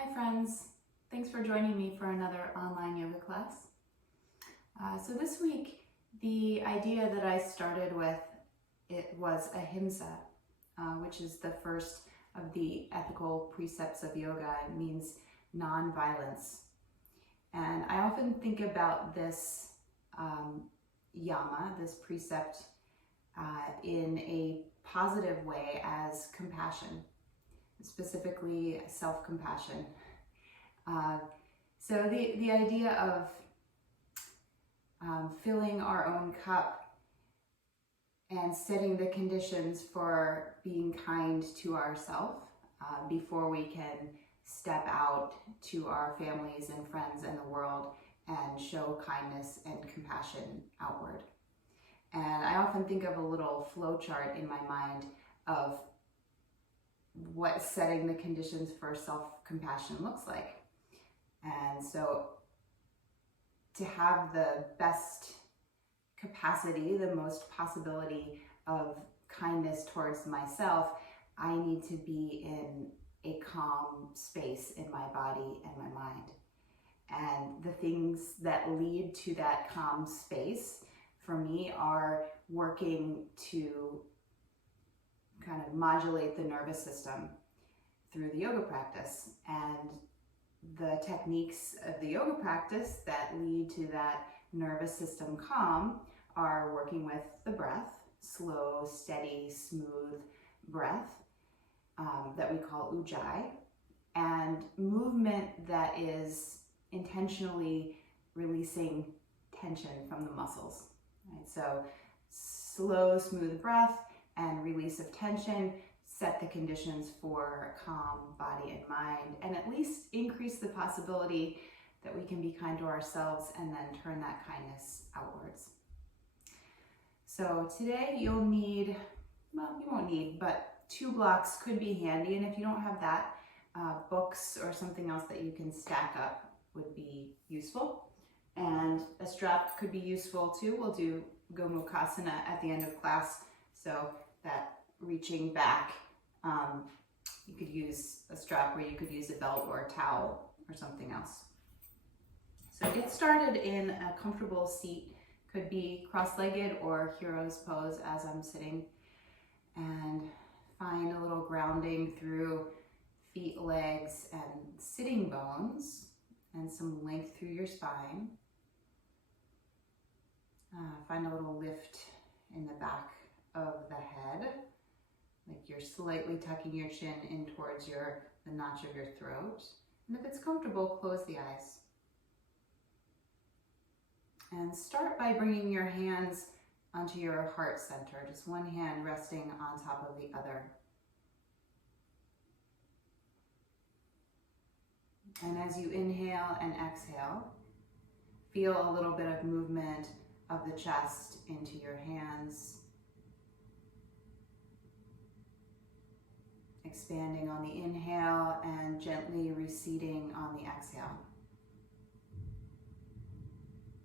Hi friends, thanks for joining me for another online yoga class. So this week, the idea that I started with, it was ahimsa, which is the first of the ethical precepts of yoga. It means non-violence. And I often think about this yama, this precept, in a positive way as compassion, specifically self-compassion. So the idea of filling our own cup and setting the conditions for being kind to ourselves before we can step out to our families and friends and the world and show kindness and compassion outward. And I often think of a little flow chart in my mind of what setting the conditions for self-compassion looks like. And so to have the best capacity, the most possibility of kindness towards myself, I need to be in a calm space in my body and my mind. And the things that lead to that calm space for me are working to kind of modulate the nervous system through the yoga practice. And the techniques of the yoga practice that lead to that nervous system calm are working with the breath, slow, steady, smooth breath that we call ujjayi, and movement that is intentionally releasing tension from the muscles. Right? So slow, smooth breath and release of tension set the conditions for calm body and mind, and at least increase the possibility that we can be kind to ourselves and then turn that kindness outwards. So today you'll need, well, you won't need, but 2 blocks could be handy, and if you don't have that, books or something else that you can stack up would be useful. And a strap could be useful too. We'll do Gomukhasana at the end of class, so that reaching back, you could use a strap, or you could use a belt or a towel or something else. So get started in a comfortable seat. Could be cross-legged or hero's pose as I'm sitting, and find a little grounding through feet, legs, and sitting bones, and some length through your spine. Find a little lift in the back of the head, like you're slightly tucking your chin in towards the notch of your throat. And if it's comfortable, close the eyes. And start by bringing your hands onto your heart center, just one hand resting on top of the other. And as you inhale and exhale, feel a little bit of movement of the chest into your hands, expanding on the inhale and gently receding on the exhale.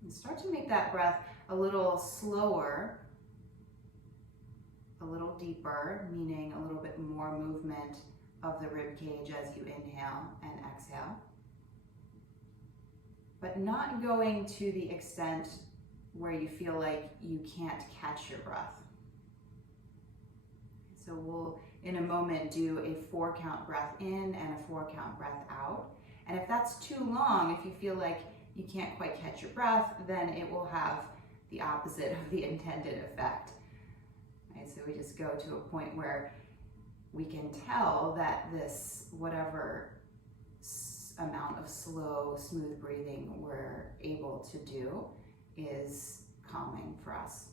And start to make that breath a little slower, a little deeper, meaning a little bit more movement of the rib cage as you inhale and exhale, but not going to the extent where you feel like you can't catch your breath. So we'll, in a moment, do a 4-count breath in and a 4-count breath out. And if that's too long, if you feel like you can't quite catch your breath, then it will have the opposite of the intended effect. Right? So we just go to a point where we can tell that this, whatever amount of slow, smooth breathing we're able to do, is calming for us.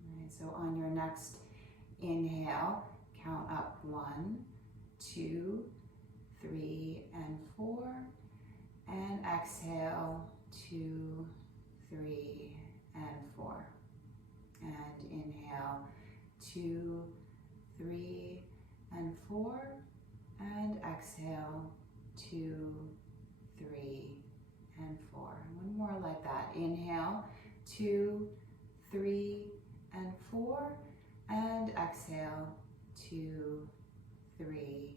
All right, so on your next inhale, count up 1, 2, 3, and 4, and exhale 2, 3, and 4. And inhale 2, 3, and 4, and exhale 2, 3, and 4. One more like that. Inhale 2, 3, and 4, and exhale 2, 3,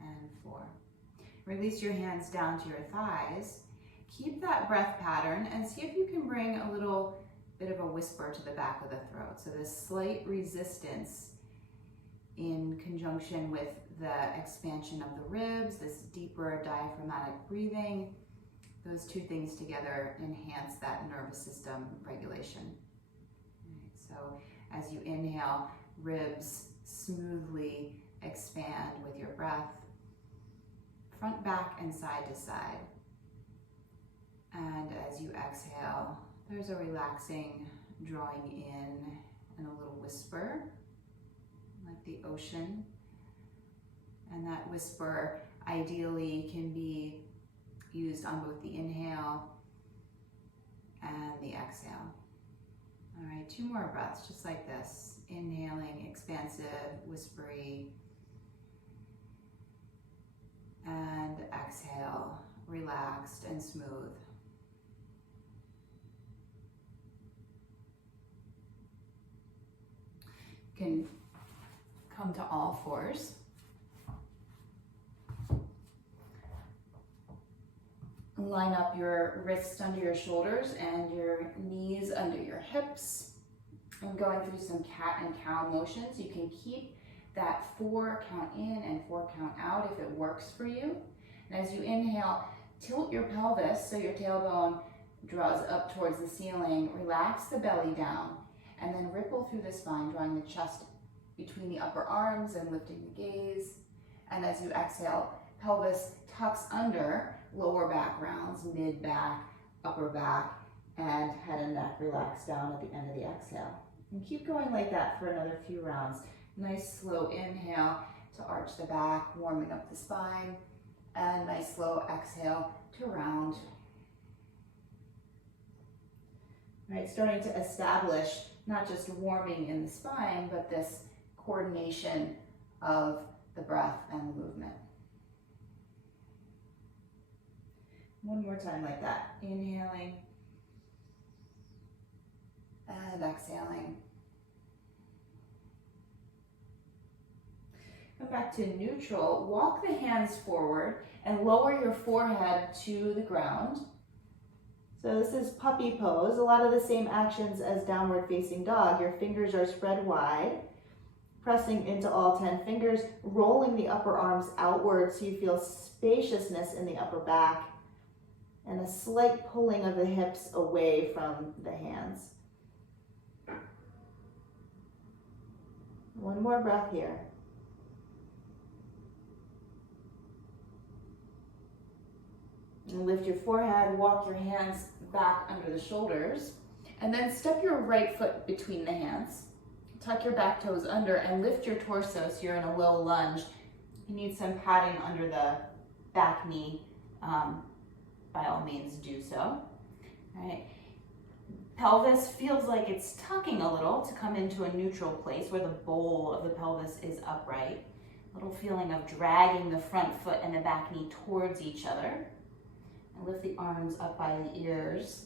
and 4. Release your hands down to your thighs. Keep that breath pattern and see if you can bring a little bit of a whisper to the back of the throat. So this slight resistance in conjunction with the expansion of the ribs, this deeper diaphragmatic breathing, those two things together enhance that nervous system regulation. Right, so as you inhale, ribs smoothly expand with your breath, front, back, and side to side. And as you exhale, there's a relaxing drawing in and a little whisper, like the ocean. And that whisper ideally can be used on both the inhale and the exhale. All right, 2 more breaths, just like this. Inhaling, expansive, whispery. And exhale, relaxed and smooth. You can come to all fours. Line up your wrists under your shoulders and your knees under your hips. I'm going through some cat and cow motions. You can keep that 4 count in and 4 count out if it works for you. And as you inhale, tilt your pelvis so your tailbone draws up towards the ceiling. Relax the belly down and then ripple through the spine, drawing the chest between the upper arms and lifting the gaze. And as you exhale, pelvis tucks under, lower back rounds, mid back, upper back, and head and neck relax down at the end of the exhale. And keep going like that for another few rounds. Nice slow inhale to arch the back, warming up the spine, and nice slow exhale to round. Right, starting to establish not just warming in the spine, but this coordination of the breath and the movement. One more time like that. Inhaling and exhaling. Come back to neutral. Walk the hands forward and lower your forehead to the ground. So this is puppy pose. A lot of the same actions as downward facing dog. Your fingers are spread wide, pressing into all 10 fingers, rolling the upper arms outward so you feel spaciousness in the upper back, and a slight pulling of the hips away from the hands. One more breath here. And lift your forehead, walk your hands back under the shoulders, and then step your right foot between the hands. Tuck your back toes under and lift your torso so you're in a low lunge. You need some padding under the back knee. By all means, do so. All right. Pelvis feels like it's tucking a little to come into a neutral place where the bowl of the pelvis is upright. A little feeling of dragging the front foot and the back knee towards each other. And lift the arms up by the ears.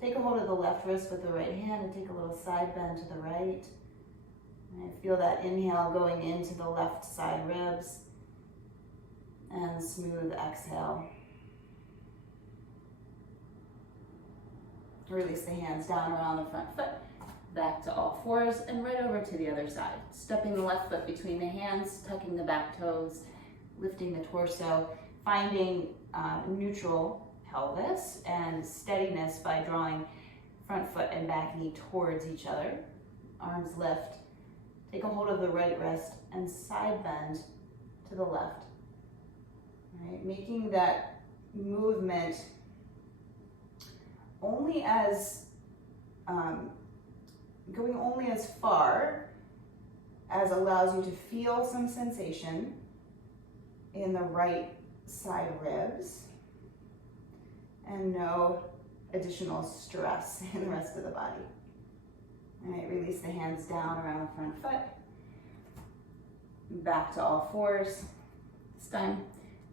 Take a hold of the left wrist with the right hand and take a little side bend to the right. And feel that inhale going into the left side ribs. And smooth exhale. Release the hands down around the front foot, back to all fours, and right over to the other side. Stepping the left foot between the hands, tucking the back toes, lifting the torso, finding neutral pelvis and steadiness by drawing front foot and back knee towards each other. Arms lift. Take a hold of the right wrist and side bend to the left. All right, making that movement only as, going only as far as allows you to feel some sensation in the right side ribs and no additional stress in the rest of the body. All right, release the hands down around the front foot, back to all fours. This time,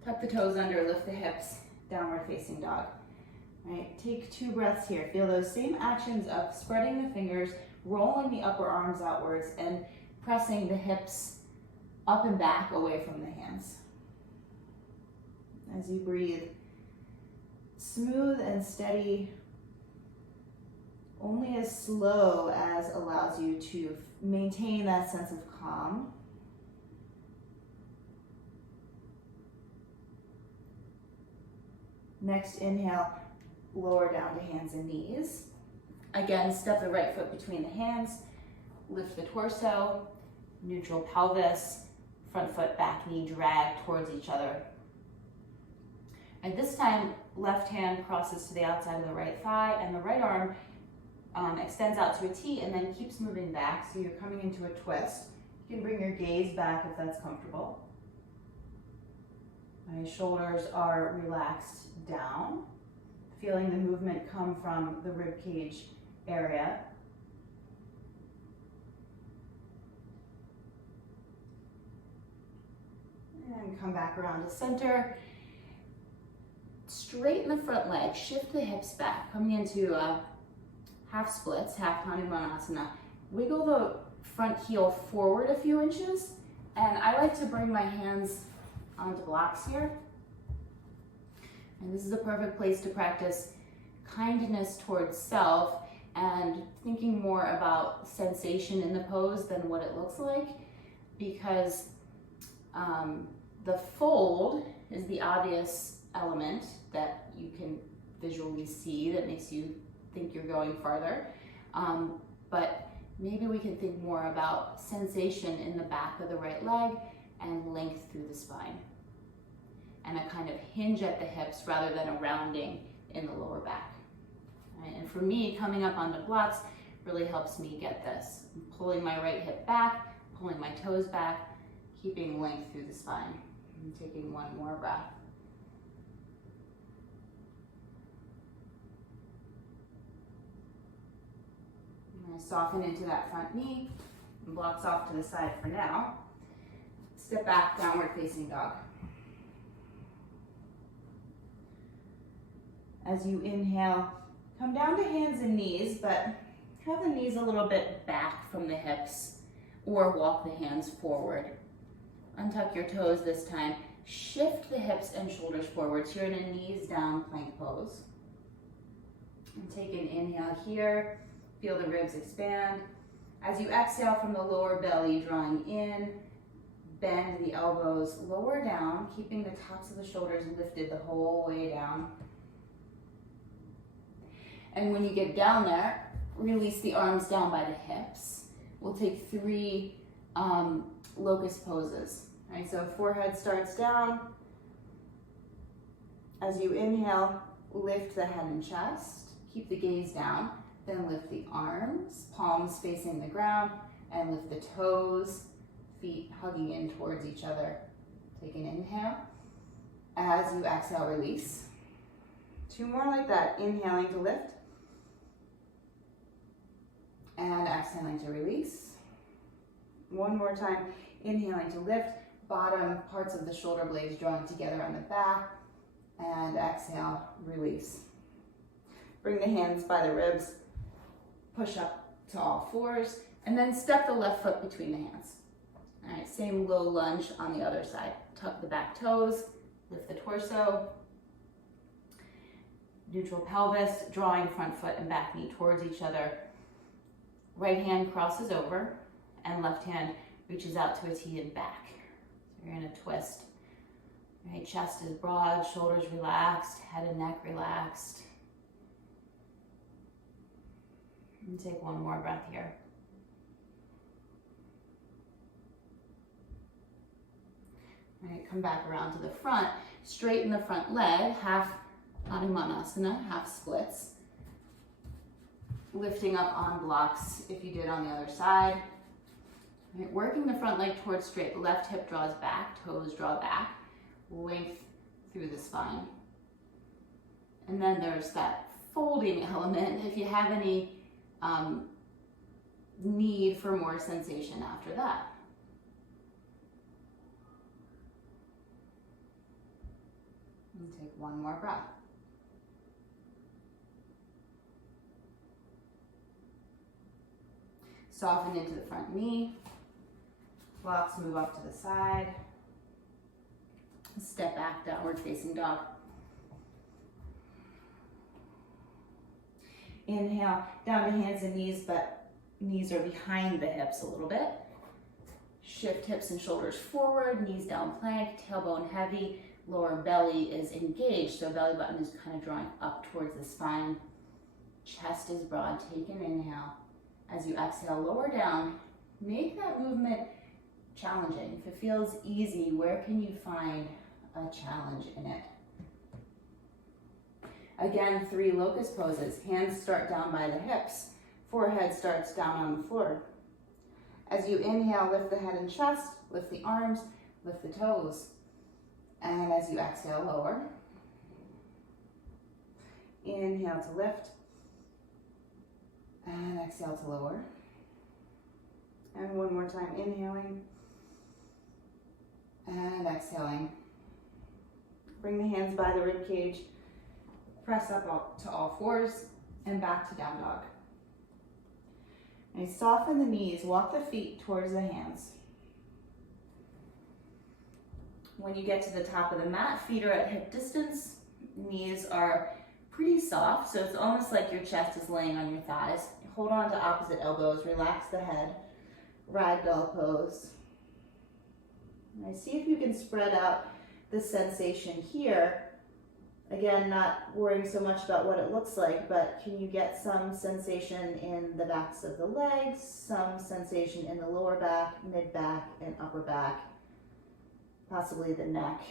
tuck the toes under, lift the hips, downward facing dog. All right, take 2 breaths here. Feel those same actions of spreading the fingers, rolling the upper arms outwards, and pressing the hips up and back away from the hands. As you breathe, smooth and steady, only as slow as allows you to maintain that sense of calm. Next, inhale, lower down to hands and knees. Again, step the right foot between the hands, lift the torso, neutral pelvis, front foot, back knee, drag towards each other. And this time, left hand crosses to the outside of the right thigh, and the right arm extends out to a T and then keeps moving back, so you're coming into a twist. You can bring your gaze back if that's comfortable. My shoulders are relaxed down, feeling the movement come from the rib cage area. And come back around to center. Straighten the front leg, shift the hips back, coming into half splits, half Vinyasa. Wiggle the front heel forward a few inches, and I like to bring my hands onto blocks here. And this is a perfect place to practice kindness towards self and thinking more about sensation in the pose than what it looks like, because the fold is the obvious element that you can visually see that makes you think you're going farther. But maybe we can think more about sensation in the back of the right leg and length through the spine, and a kind of hinge at the hips rather than a rounding in the lower back. Right? And for me, coming up onto blocks really helps me get this. I'm pulling my right hip back, pulling my toes back, keeping length through the spine. I'm taking one more breath. I'm going to soften into that front knee, and blocks off to the side for now. Step back, downward facing dog. As you inhale, come down to hands and knees, but have the knees a little bit back from the hips, or walk the hands forward. Untuck your toes this time. Shift the hips and shoulders forward. So you're in a knees down plank pose. And take an inhale here. Feel the ribs expand. As you exhale from the lower belly, drawing in, bend the elbows lower down, keeping the tops of the shoulders lifted the whole way down. And when you get down there, release the arms down by the hips. We'll take 3 locust poses. All right, so forehead starts down. As you inhale, lift the head and chest. Keep the gaze down. Then lift the arms, palms facing the ground, and lift the toes, feet hugging in towards each other. Take an inhale. As you exhale, release. 2 more like that. Inhaling to lift. And exhaling to release. 1 more time. Inhaling to lift. Bottom parts of the shoulder blades drawing together on the back. And exhale, release. Bring the hands by the ribs. Push up to all fours. And then step the left foot between the hands. All right, same low lunge on the other side. Tuck the back toes. Lift the torso. Neutral pelvis, drawing front foot and back knee towards each other. Right hand crosses over, and left hand reaches out to a T and back. So you're in a twist. Right, chest is broad, shoulders relaxed, head and neck relaxed. And take 1 more breath here. All right, come back around to the front. Straighten the front leg, half Vinyasa, half splits. Lifting up on blocks if you did on the other side. All right, working the front leg towards straight. Left hip draws back, toes draw back. Length through the spine. And then there's that folding element if you have any need for more sensation after that. And take 1 more breath. Soften into the front knee. Blocks move off to the side. Step back, downward facing dog. Inhale, down to hands and knees, but knees are behind the hips a little bit. Shift hips and shoulders forward, knees down plank, tailbone heavy, lower belly is engaged, so belly button is kind of drawing up towards the spine. Chest is broad, take an inhale. As you exhale, lower down, make that movement challenging. If it feels easy, where can you find a challenge in it? Again, 3 locust poses. Hands start down by the hips. Forehead starts down on the floor. As you inhale, lift the head and chest, lift the arms, lift the toes. And as you exhale, lower. Inhale to lift. And exhale to lower. And one more time, inhaling. And exhaling. Bring the hands by the rib cage. Press up to all fours and back to down dog. And soften the knees, walk the feet towards the hands. When you get to the top of the mat, feet are at hip distance, knees are pretty soft, so it's almost like your chest is laying on your thighs. Hold on to opposite elbows, relax the head, ragdoll pose. And see if you can spread out the sensation here. Again, not worrying so much about what it looks like, but can you get some sensation in the backs of the legs, some sensation in the lower back, mid back, and upper back, possibly the neck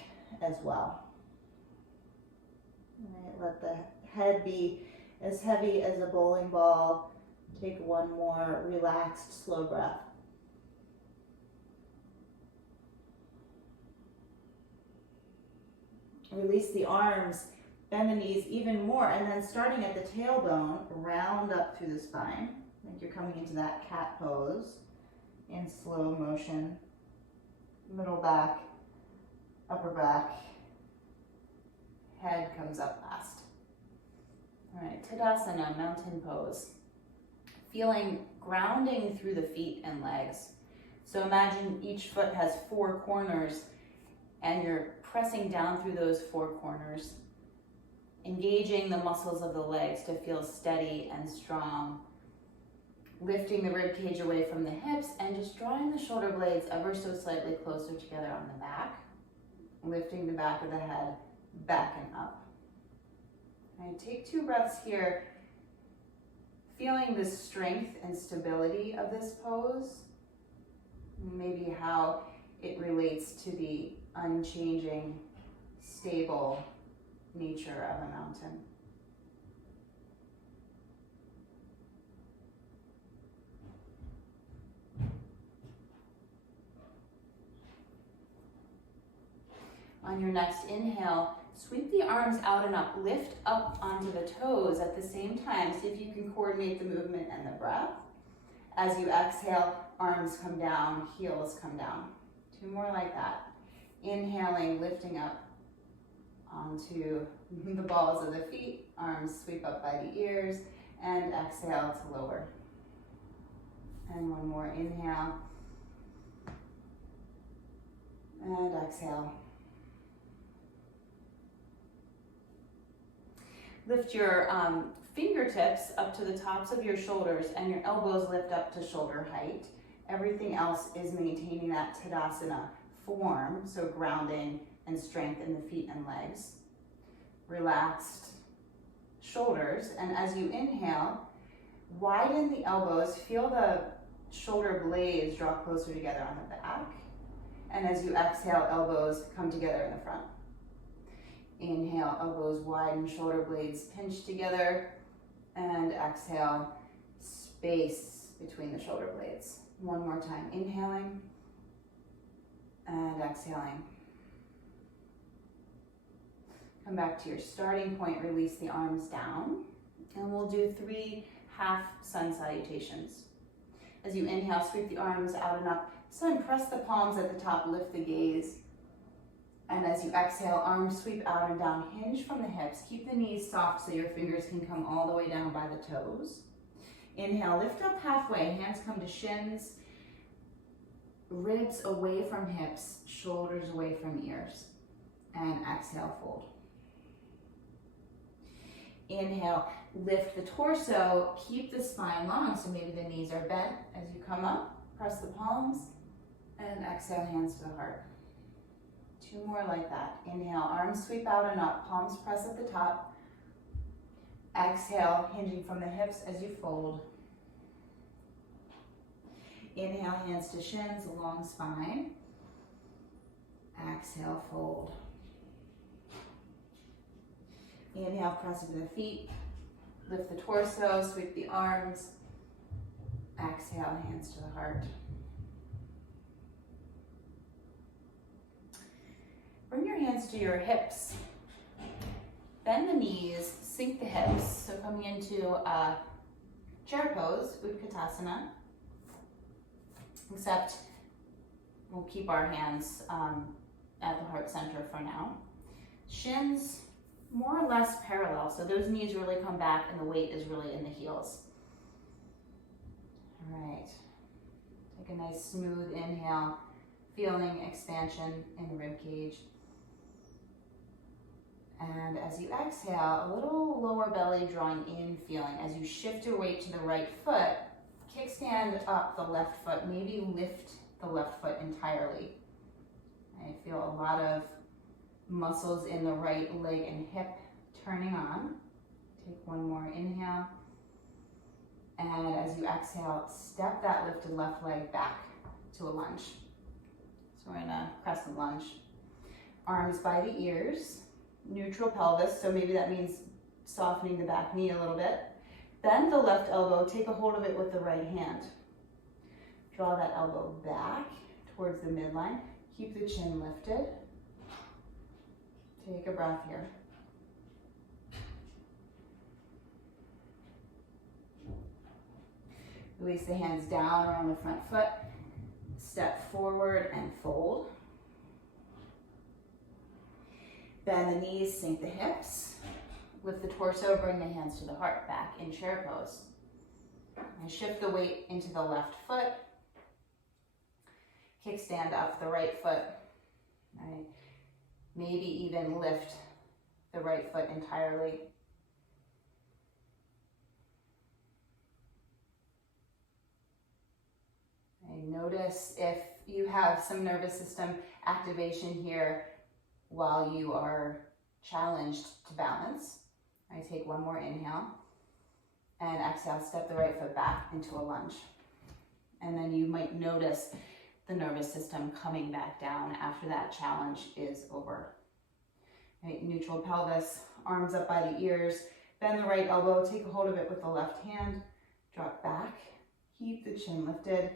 as well. All right, let the head be as heavy as a bowling ball. Take one more relaxed, slow breath. Release the arms, bend the knees even more, and then starting at the tailbone, round up through the spine. Like you're coming into that cat pose in slow motion. Middle back, upper back, head comes up last. All right, Tadasana, mountain pose. Feeling grounding through the feet and legs. So imagine each foot has 4 corners and you're pressing down through those 4 corners, engaging the muscles of the legs to feel steady and strong, lifting the rib cage away from the hips and just drawing the shoulder blades ever so slightly closer together on the back, lifting the back of the head back and up. All right, take 2 breaths here, feeling the strength and stability of this pose, maybe how it relates to the unchanging, stable nature of a mountain. On your next inhale, sweep the arms out and up, lift up onto the toes at the same time. See if you can coordinate the movement and the breath. As you exhale, arms come down, heels come down. 2 more like that. Inhaling, lifting up onto the balls of the feet, arms sweep up by the ears, and exhale to lower. And 1 more, inhale, and exhale. Lift your fingertips up to the tops of your shoulders and your elbows lift up to shoulder height. Everything else is maintaining that Tadasana form, so grounding and strength in the feet and legs. Relaxed shoulders, and as you inhale, widen the elbows, feel the shoulder blades draw closer together on the back, and as you exhale, elbows come together in the front. Inhale, elbows widen, shoulder blades pinch together, and exhale, space between the shoulder blades. 1 more time, inhaling and exhaling. Come back to your starting point, release the arms down, and we'll do 3 half sun salutations. As you inhale, sweep the arms out and up. Sun, press the palms at the top, lift the gaze. And as you exhale, arms sweep out and down, hinge from the hips. Keep the knees soft so your fingers can come all the way down by the toes. Inhale, lift up halfway, hands come to shins, ribs away from hips, shoulders away from ears. And exhale, fold. Inhale, lift the torso, keep the spine long, so maybe the knees are bent as you come up. Press the palms, and exhale, hands to the heart. 2 more like that. Inhale, arms sweep out and up, palms press at the top. Exhale, hinging from the hips as you fold. Inhale, hands to shins, long spine. Exhale, fold. Inhale, press into the feet. Lift the torso, sweep the arms. Exhale, hands to the heart. Bring your hands to your hips. Bend the knees, sink the hips. So coming into a chair pose, Utkatasana. Except we'll keep our hands at the heart center for now. Shins more or less parallel, so those knees really come back and the weight is really in the heels. All right, take a nice smooth inhale, feeling expansion in the rib cage. And as you exhale, a little lower belly drawing in feeling. As you shift your weight to the right foot, kickstand up the left foot, maybe lift the left foot entirely. I feel a lot of muscles in the right leg and hip turning on. Take one more inhale. And as you exhale, step that lifted left leg back to a lunge. So we're in a crescent lunge. Arms by the ears, neutral pelvis, so maybe that means softening the back knee a little bit. Bend the left elbow, take a hold of it with the right hand. Draw that elbow back towards the midline. Keep the chin lifted. Take a breath here. Release the hands down around the front foot. Step forward and fold. Bend the knees, sink the hips. Lift the torso, bring the hands to the heart, back in chair pose. And shift the weight into the left foot. Kickstand up the right foot. All right. Maybe even lift the right foot entirely. And notice if you have some nervous system activation here while you are challenged to balance. I take one more inhale and exhale, step the right foot back into a lunge. And then you might notice the nervous system coming back down after that challenge is over. Right, neutral pelvis, arms up by the ears, bend the right elbow, take a hold of it with the left hand, drop back, keep the chin lifted.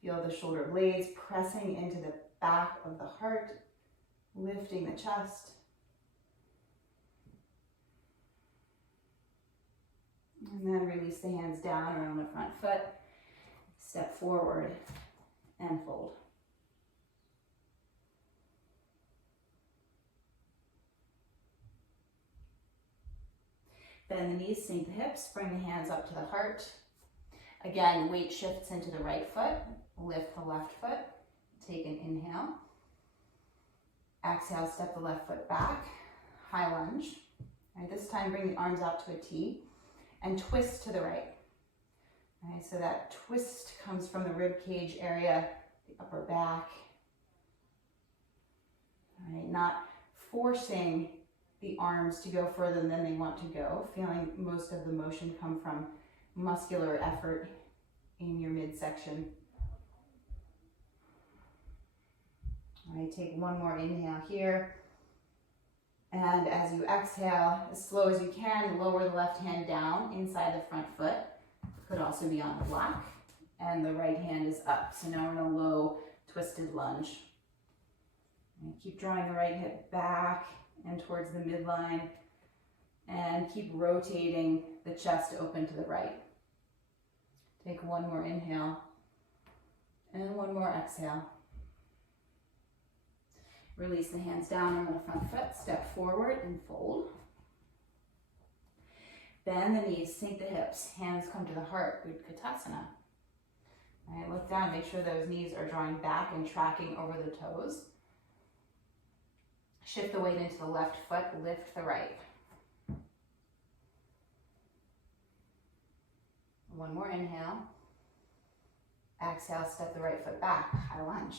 Feel the shoulder blades pressing into the back of the heart, lifting the chest. And then release the hands down around the front foot. Step forward and fold. Bend the knees, sink the hips, bring the hands up to the heart. Again, weight shifts into the right foot. Lift the left foot. Take an inhale. Exhale, step the left foot back. High lunge. All right, this time bring the arms out to a T and twist to the right. All right, so that twist comes from the rib cage area, the upper back. All right, not forcing the arms to go further than they want to go, feeling most of the motion come from muscular effort in your midsection. All right, take one more inhale here. And as you exhale, as slow as you can, lower the left hand down inside the front foot. Could also be on the block. And the right hand is up. So now we're in a low twisted lunge. And keep drawing the right hip back and towards the midline. And keep rotating the chest open to the right. Take one more inhale. And one more exhale. Release the hands down on the front foot, step forward and fold. Bend the knees, sink the hips, hands come to the heart, Utkatasana. All right, look down, make sure those knees are drawing back and tracking over the toes. Shift the weight into the left foot, lift the right. One more inhale. Exhale, step the right foot back, high lunge.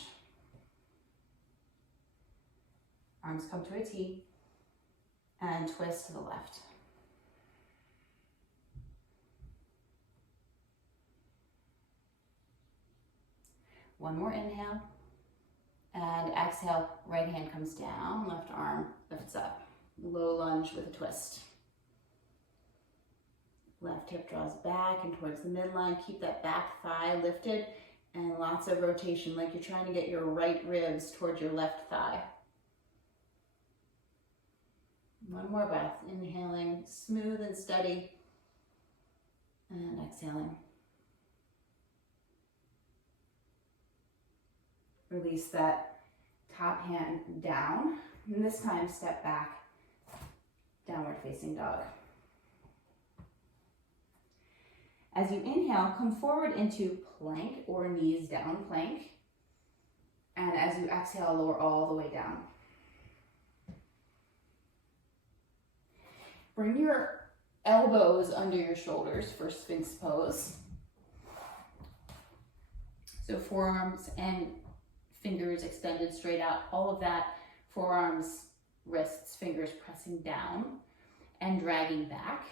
Arms come to a T and twist to the left. One more inhale. And exhale, right hand comes down, left arm lifts up. Low lunge with a twist. Left hip draws back and towards the midline. Keep that back thigh lifted and lots of rotation, like you're trying to get your right ribs towards your left thigh. One more breath, inhaling, smooth and steady, and exhaling. Release that top hand down, and this time step back, downward facing dog. As you inhale, come forward into plank or knees down plank, and as you exhale, lower all the way down. Bring your elbows under your shoulders for Sphinx pose. So forearms and fingers extended straight out, all of that, forearms, wrists, fingers pressing down and dragging back.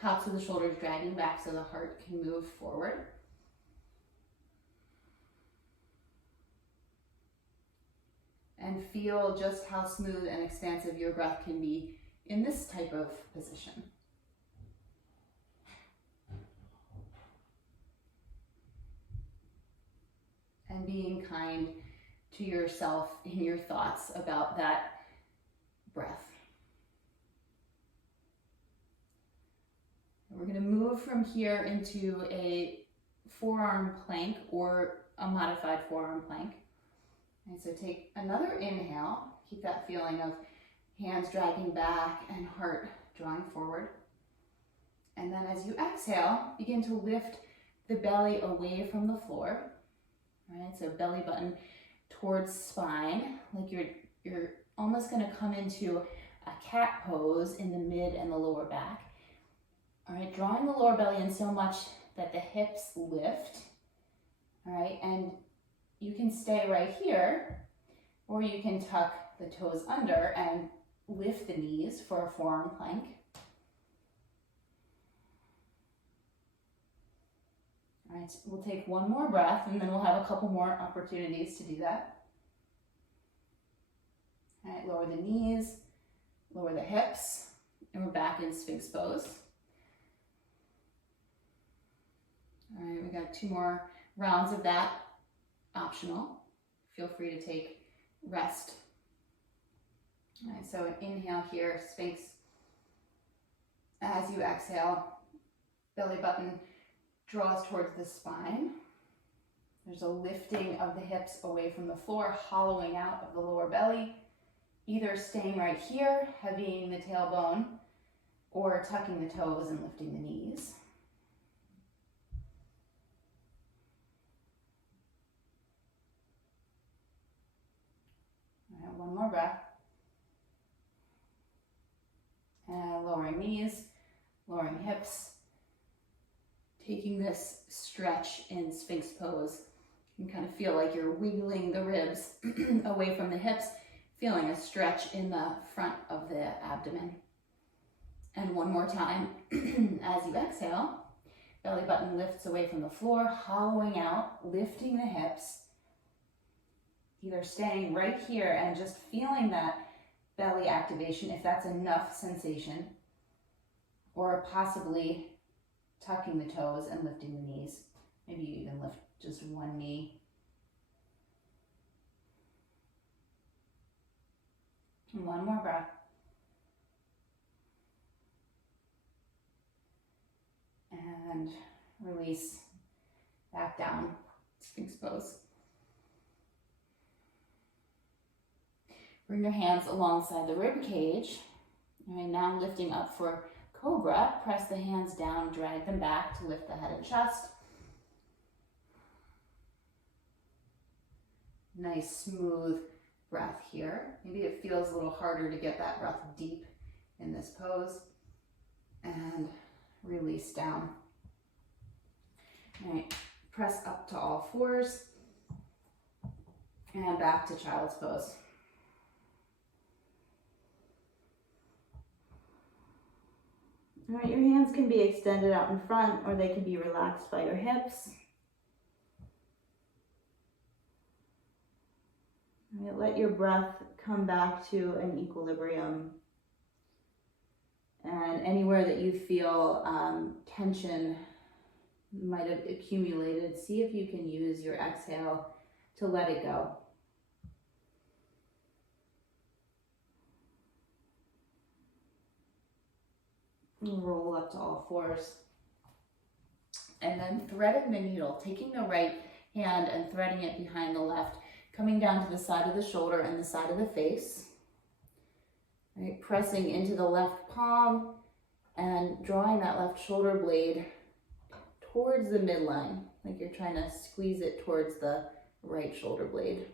Tops of the shoulders dragging back so the heart can move forward. And feel just how smooth and expansive your breath can be in this type of position. And being kind to yourself in your thoughts about that breath. We're going to move from here into a forearm plank or a modified forearm plank. And so take another inhale. Keep that feeling of hands dragging back and heart drawing forward. And then as you exhale, begin to lift the belly away from the floor. All right, so belly button towards spine, like you're almost going to come into a cat pose in the mid and the lower back. All right, drawing the lower belly in so much that the hips lift. All right, and you can stay right here, or you can tuck the toes under and lift the knees for a forearm plank. All right, we'll take one more breath and then we'll have a couple more opportunities to do that. All right, lower the knees, lower the hips, and we're back in Sphinx pose. All right, we got 2 more rounds of that, optional. Feel free to take rest. All right, so an inhale here, Sphinx. As you exhale, belly button draws towards the spine. There's a lifting of the hips away from the floor, hollowing out of the lower belly, either staying right here, heavying the tailbone, or tucking the toes and lifting the knees. All right, one more breath. And lowering knees, lowering hips, taking this stretch in Sphinx pose. You can kind of feel like you're wiggling the ribs away from the hips, feeling a stretch in the front of the abdomen. And one more time, as you exhale, belly button lifts away from the floor, hollowing out, lifting the hips, either staying right here and just feeling that belly activation, if that's enough sensation, or possibly tucking the toes and lifting the knees. Maybe you even lift just one knee. And one more breath. And release back down, Sphinx pose. Bring your hands alongside the rib cage. All right, now lifting up for Cobra. Press the hands down, drag them back to lift the head and chest. Nice smooth breath here. Maybe it feels a little harder to get that breath deep in this pose. And release down. All right, press up to all fours and back to child's pose. All right, your hands can be extended out in front or they can be relaxed by your hips. All right, let your breath come back to an equilibrium. And anywhere that you feel tension might have accumulated, see if you can use your exhale to let it go. Roll up to all fours. And then threading the needle, taking the right hand and threading it behind the left, coming down to the side of the shoulder and the side of the face. Right, pressing into the left palm and drawing that left shoulder blade towards the midline, like you're trying to squeeze it towards the right shoulder blade.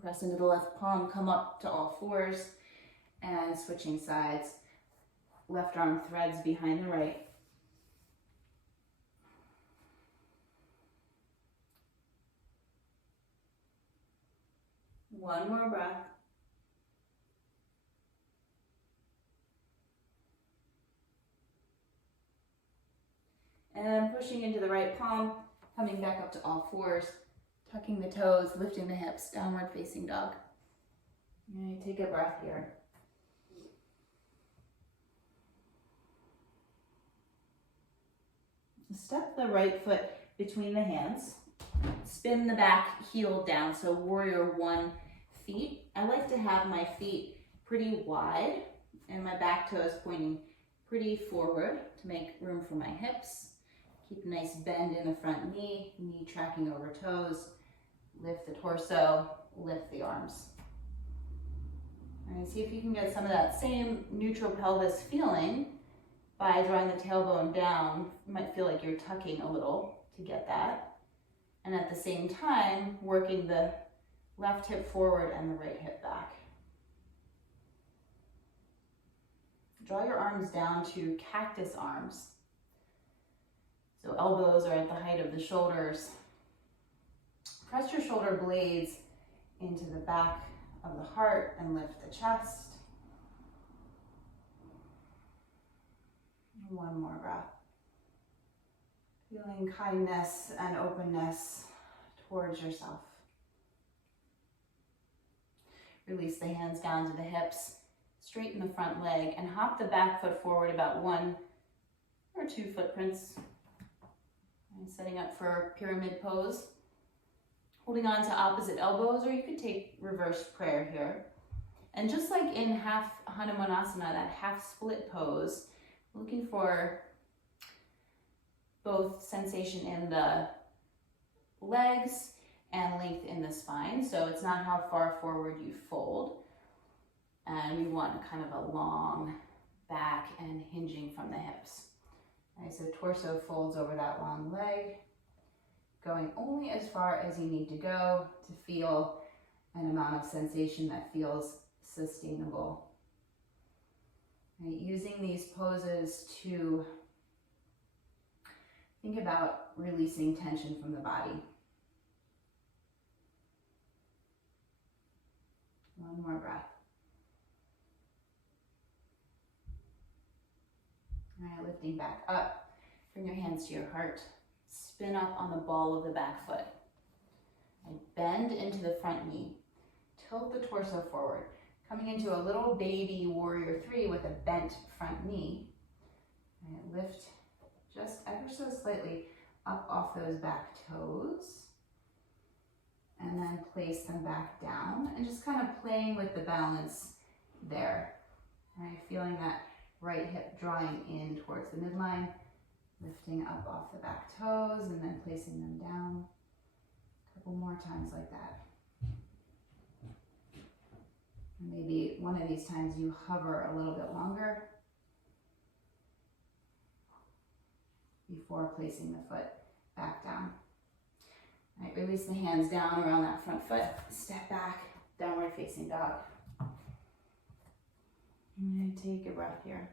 Press into the left palm, come up to all fours, and switching sides. Left arm threads behind the right. One more breath. And pushing into the right palm, coming back up to all fours, tucking the toes, lifting the hips, downward facing dog. All right, take a breath here. Step the right foot between the hands. Spin the back heel down, so warrior one feet. I like to have my feet pretty wide and my back toes pointing pretty forward to make room for my hips. Keep a nice bend in the front knee, knee tracking over toes. Lift the torso, lift the arms. All right, see if you can get some of that same neutral pelvis feeling by drawing the tailbone down. You might feel like you're tucking a little to get that. And at the same time, working the left hip forward and the right hip back. Draw your arms down to cactus arms. So elbows are at the height of the shoulders. Press your shoulder blades into the back of the heart and lift the chest. One more breath. Feeling kindness and openness towards yourself. Release the hands down to the hips, straighten the front leg, and hop the back foot forward about 1 or 2 footprints. And setting up for pyramid pose. Holding on to opposite elbows, or you could take reverse prayer here. And just like in half Hanumanasana, that half split pose, looking for both sensation in the legs and length in the spine. So it's not how far forward you fold. And we want kind of a long back and hinging from the hips. All right, so torso folds over that long leg, going only as far as you need to go to feel an amount of sensation that feels sustainable. Right, using these poses to think about releasing tension from the body. One more breath. All right, lifting back up. Bring your hands to your heart. Spin up on the ball of the back foot. And bend into the front knee. Tilt the torso forward. Coming into a little baby warrior 3 with a bent front knee. And lift just ever so slightly up off those back toes. And then place them back down. And just kind of playing with the balance there. All right, feeling that right hip drawing in towards the midline. Lifting up off the back toes and then placing them down. A couple more times like that. Maybe one of these times you hover a little bit longer. before placing the foot back down. All right, release the hands down around that front foot, step back, downward facing dog. And take a breath here.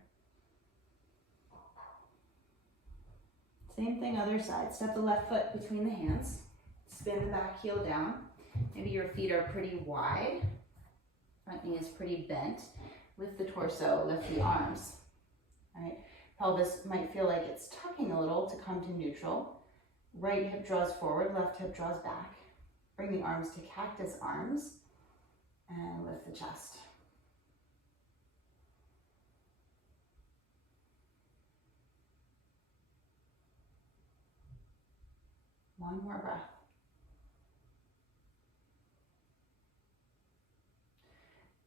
Same thing, other side. Step the left foot between the hands, spin the back heel down. Maybe your feet are pretty wide, front knee is pretty bent. Lift the torso, lift the arms. All right, pelvis might feel like it's tucking a little to come to neutral. Right hip draws forward, left hip draws back. Bring the arms to cactus arms and lift the chest. One more breath.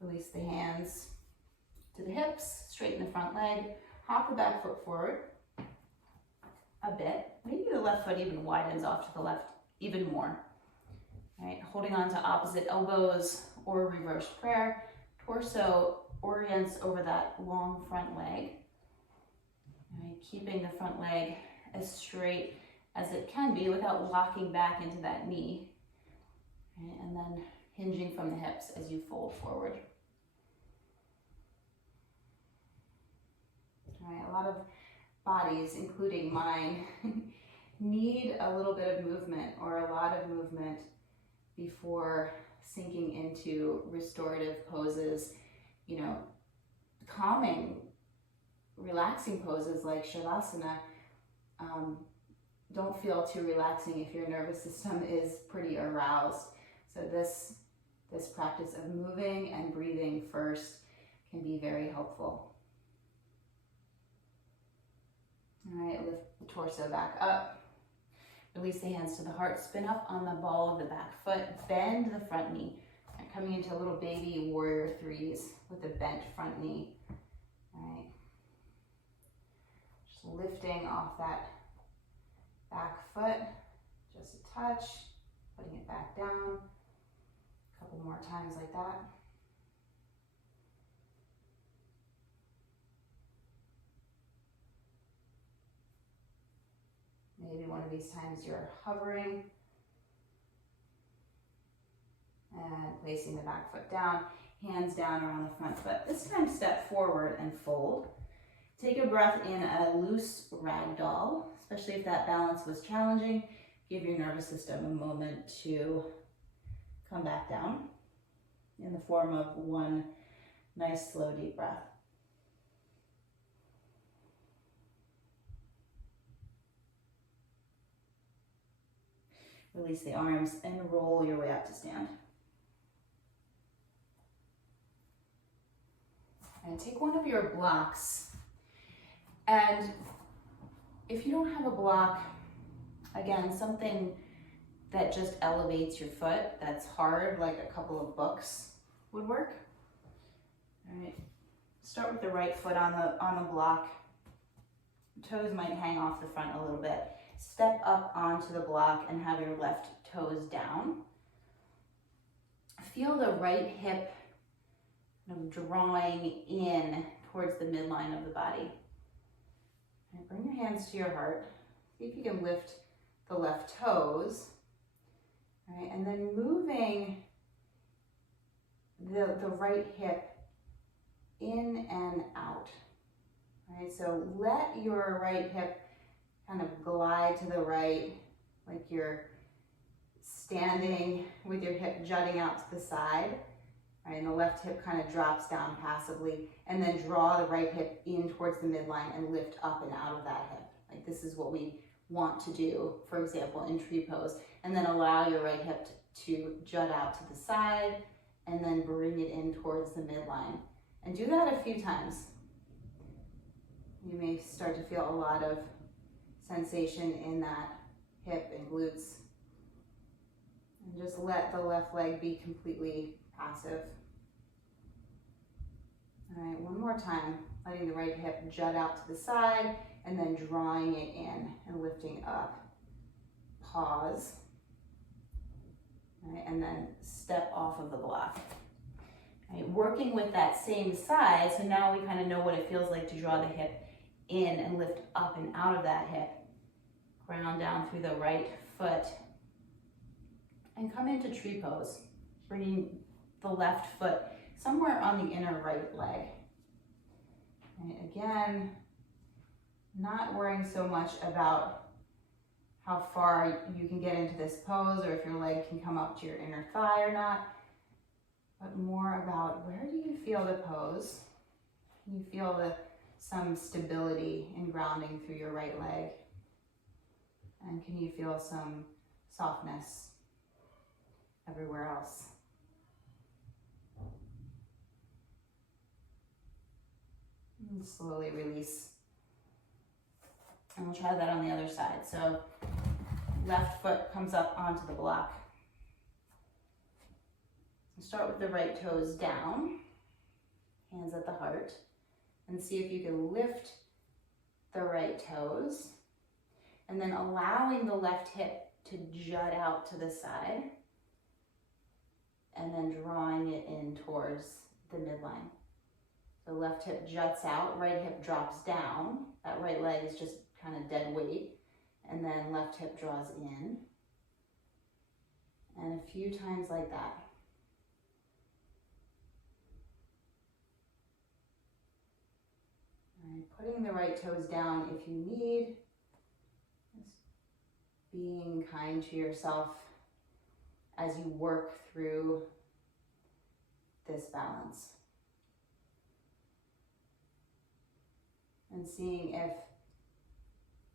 Release the hands to the hips, straighten the front leg, hop the back foot forward a bit. Maybe the left foot even widens off to the left even more. All right, holding on to opposite elbows or reverse prayer. Torso orients over that long front leg. All right, keeping the front leg as straight as it can be without locking back into that knee. All right, and then hinging from the hips as you fold forward. All right, a lot of bodies, including mine, need a little bit of movement or a lot of movement before sinking into restorative poses, you know, calming, relaxing poses like Shavasana. Don't feel too relaxing if your nervous system is pretty aroused. So this practice of moving and breathing first can be very helpful. All right, lift the torso back up. Release the hands to the heart, spin up on the ball of the back foot, bend the front knee. And coming into a little baby warrior threes with a bent front knee. All right. Just lifting off that back foot, just a touch, putting it back down. A couple more times like that. Maybe one of these times you're hovering and placing the back foot down, hands down around the front foot. This time step forward and fold. Take a breath in a loose ragdoll, especially if that balance was challenging. Give your nervous system a moment to come back down in the form of one nice slow deep breath. Release the arms and roll your way up to stand. And take one of your blocks. And if you don't have a block, again, something that just elevates your foot, that's hard, like a couple of books would work. All right, start with the right foot on the block. Toes might hang off the front a little bit. Step up onto the block and have your left toes down. Feel the right hip kind of drawing in towards the midline of the body. And bring your hands to your heart. See if you can lift the left toes. All right, and then moving the right hip in and out. All right, so let your right hip kind of glide to the right, like you're standing with your hip jutting out to the side. All right, and the left hip kind of drops down passively, and then draw the right hip in towards the midline and lift up and out of that hip. Like this is what we want to do, for example, in tree pose. And then allow your right hip to jut out to the side, and then bring it in towards the midline. And do that a few times. You may start to feel a lot of sensation in that hip and glutes. And just let the left leg be completely passive. All right, one more time, letting the right hip jut out to the side and then drawing it in and lifting up. Pause. All right, and then step off of the block. All right, working with that same side, so now we kind of know what it feels like to draw the hip in and lift up and out of that hip. Ground down through the right foot. And come into tree pose, bringing the left foot somewhere on the inner right leg. And again, not worrying so much about how far you can get into this pose or if your leg can come up to your inner thigh or not, but more about where do you feel the pose? Can you feel some stability and grounding through your right leg? And can you feel some softness everywhere else? And slowly release. And we'll try that on the other side. So left foot comes up onto the block. Start with the right toes down, hands at the heart, and see if you can lift the right toes, and then allowing the left hip to jut out to the side, and then drawing it in towards the midline. The left hip juts out, right hip drops down. That right leg is just kind of dead weight, and then left hip draws in. And a few times like that. All right, putting the right toes down if you need. Just being kind to yourself as you work through this balance. And seeing if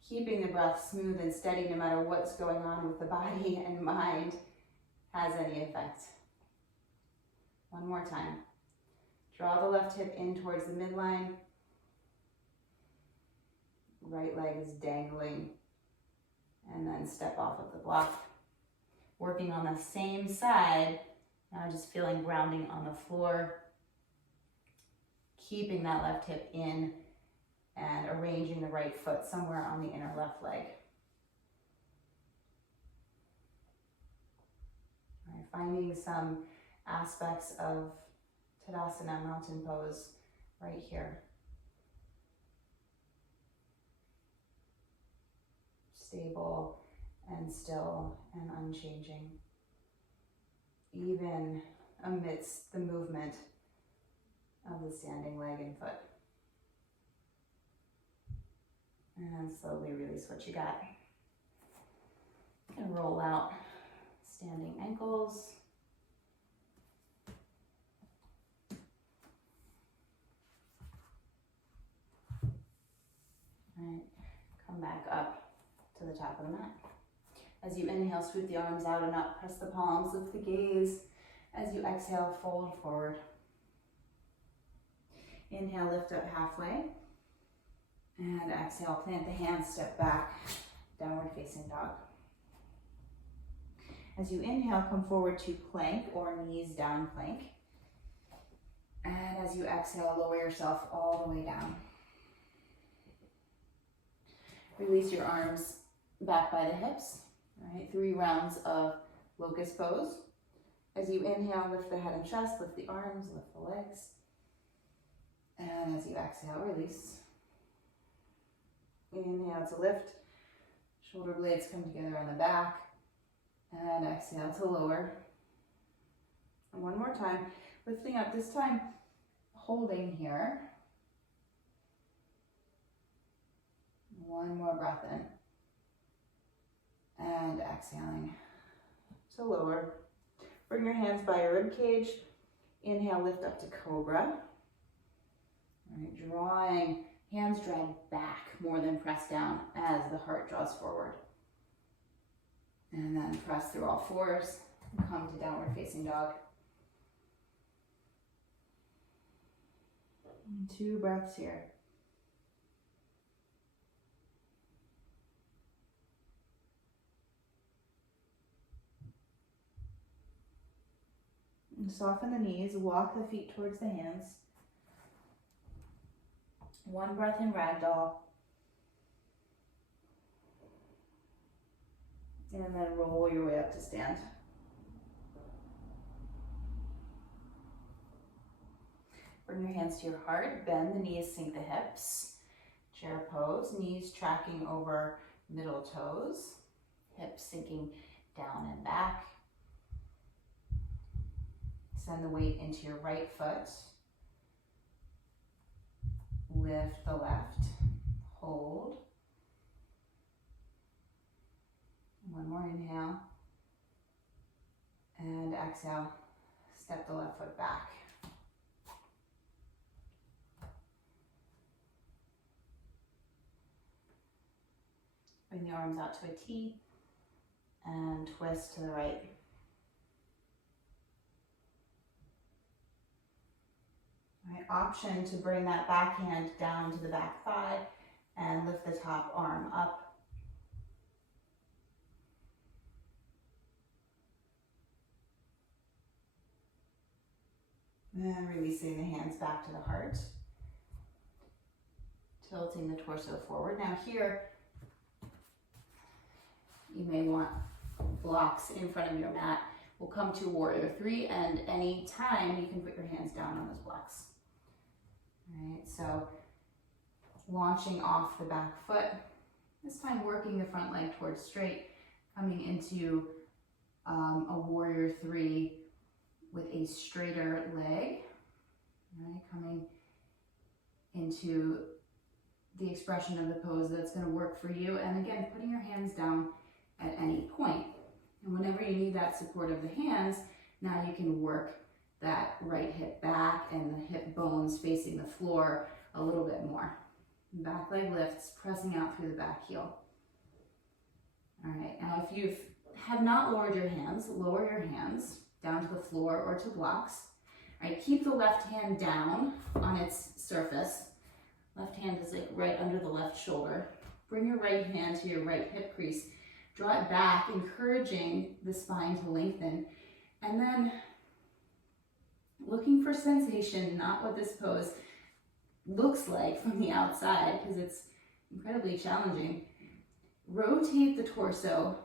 keeping the breath smooth and steady no matter what's going on with the body and mind has any effect. One more time. Draw the left hip in towards the midline. Right leg is dangling. And then step off of the block. Working on the same side. Now just feeling grounding on the floor. Keeping that left hip in and arranging the right foot somewhere on the inner left leg. All right, finding some aspects of Tadasana, mountain pose, right here. Stable and still and unchanging, even amidst the movement of the standing leg and foot. And slowly release what you got. And roll out standing ankles. All right, come back up to the top of the mat. As you inhale, sweep the arms out and up, press the palms, lift the gaze. As you exhale, fold forward. Inhale, lift up halfway. And exhale, plant the hands, step back, downward facing dog. As you inhale, come forward to plank or knees down plank. And as you exhale, lower yourself all the way down. Release your arms back by the hips. All right, 3 rounds of locust pose. As you inhale, lift the head and chest, lift the arms, lift the legs. And as you exhale, release. Inhale to lift, shoulder blades come together on the back, and exhale to lower. And one more time, lifting up, this time holding here. One more breath in, and exhaling to lower. Bring your hands by your rib cage. Inhale, lift up to cobra. All right, drawing. Hands drag back more than press down as the heart draws forward. And then press through all fours and come to downward facing dog. And 2 breaths here. And soften the knees, walk the feet towards the hands. 1 breath in ragdoll. And then roll your way up to stand. Bring your hands to your heart, bend the knees, sink the hips. Chair pose, knees tracking over Middle toes, hips sinking down and back. Send the weight into your right foot. Lift the left, hold. One more inhale. And exhale, step the left foot back. Bring the arms out to a T and twist to the right. All right, option to bring that back hand down to the back thigh and lift the top arm up. And releasing the hands back to the heart. Tilting the torso forward. Now here, you may want blocks in front of your mat. We'll come to warrior three, and any time you can put your hands down on those blocks. All right, so launching off the back foot, this time working the front leg towards straight, coming into a warrior three with a straighter leg, all right, coming into the expression of the pose that's going to work for you. And again, putting your hands down at any point. And whenever you need that support of the hands, now you can work that right hip back and the hip bones facing the floor a little bit more. Back leg lifts, pressing out through the back heel. All right, now if you have not lowered your hands, lower your hands down to the floor or to blocks. All right, keep the left hand down on its surface. Left hand is like right under the left shoulder. Bring your right hand to your right hip crease. Draw it back, encouraging the spine to lengthen. And then looking for sensation, not what this pose looks like from the outside, because it's incredibly challenging. Rotate the torso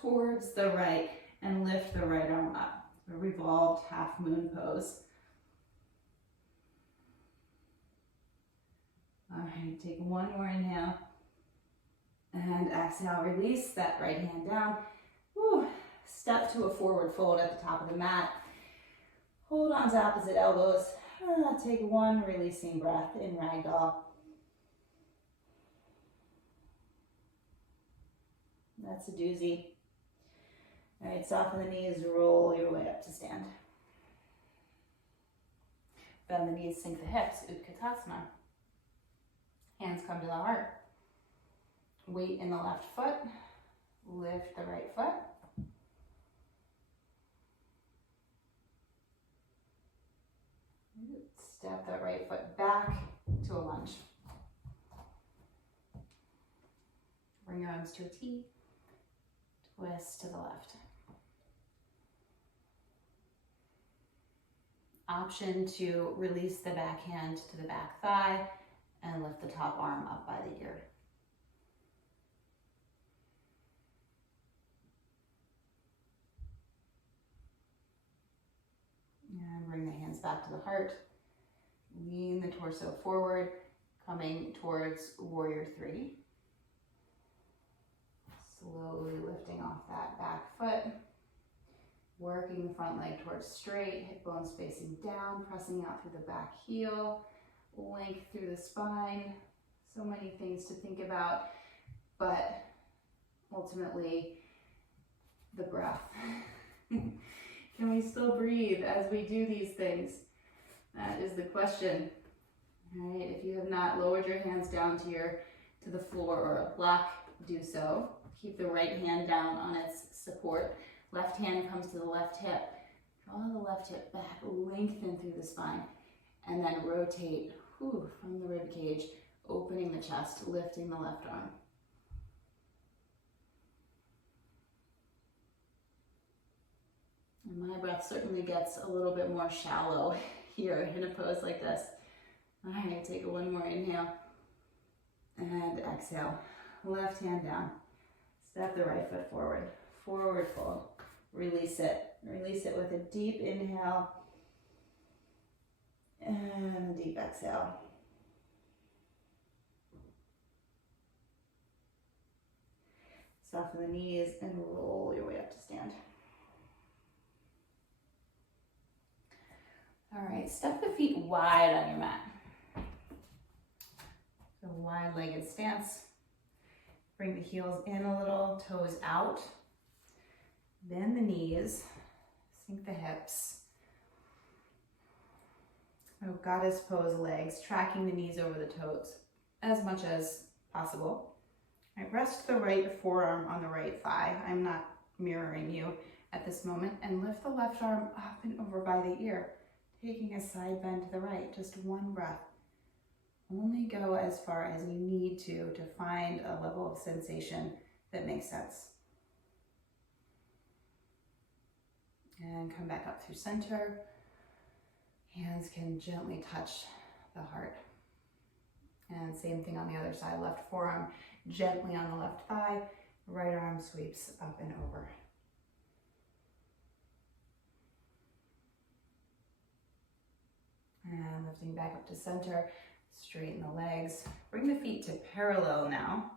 towards the right and lift the right arm up. A revolved half moon pose. All right, take one more inhale. And exhale, release that right hand down. Woo. Step to a forward fold at the top of the mat. Hold on to opposite elbows. Take one releasing breath in ragdoll. That's a doozy. All right, soften the knees, roll your way up to stand. Bend the knees, sink the hips, Utkatasana. Hands come to the heart. Weight in the left foot, lift the right foot. Step that right foot back to a lunge. Bring your arms to a T, twist to the left. Option to release the back hand to the back thigh and lift the top arm up by the ear. And bring the hands back to the heart. Lean the torso forward, coming towards warrior three. Slowly lifting off that back foot. Working the front leg towards straight, hip bones facing down, pressing out through the back heel, length through the spine. So many things to think about, but ultimately the breath. Can we still breathe as we do these things? That is the question. All right, if you have not lowered your hands down to the floor or a block, do so. Keep the right hand down on its support. Left hand comes to the left hip. Draw the left hip back, lengthen through the spine, and then rotate from the rib cage, opening the chest, lifting the left arm. And my breath certainly gets a little bit more shallow here in a pose like this. All right, take one more inhale and exhale. Left hand down. Step the right foot forward. Forward fold. Release it. Release it with a deep inhale and a deep exhale. Soften the knees and roll your way up to stand. All right, step the feet wide on your mat. So wide-legged stance. Bring the heels in a little, toes out. Bend the knees, sink the hips. Oh, goddess pose legs, tracking the knees over the toes as much as possible. All right, rest the right forearm on the right thigh. I'm not mirroring you at this moment. And lift the left arm up and over by the ear, taking a side bend to the right. Just one breath. Only go as far as you need to find a level of sensation that makes sense. And come back up through center. Hands can gently touch the heart. And same thing on the other side. Left forearm gently on the left thigh. Right arm sweeps up and over. And lifting back up to center. Straighten the legs. Bring the feet to parallel now.